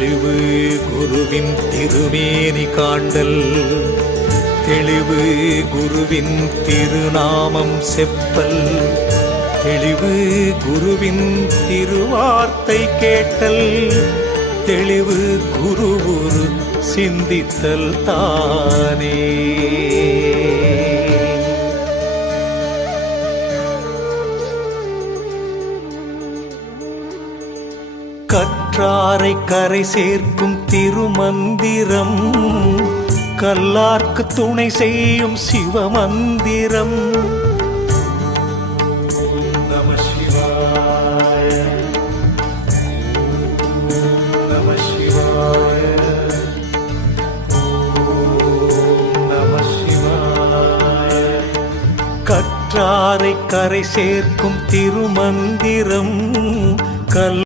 தெளிவு குருவின் திருமேனி காண்டல், தெளிவு குருவின் திருநாமம் செப்பல், தெளிவு குருவின் திருவார்த்தை கேட்டல், தெளிவு குருவுரு சிந்தித்தல் தானே. கற்றாரை கரை சேர்க்கும் திருமந்திரம், கல்லார்க்கு துணை செய்யும் சிவமந்திரம். நம சிவாய, நம சிவாய, நம சிவாய. கற்றாரை கரை சேர்க்கும் திருமந்திரம், கல்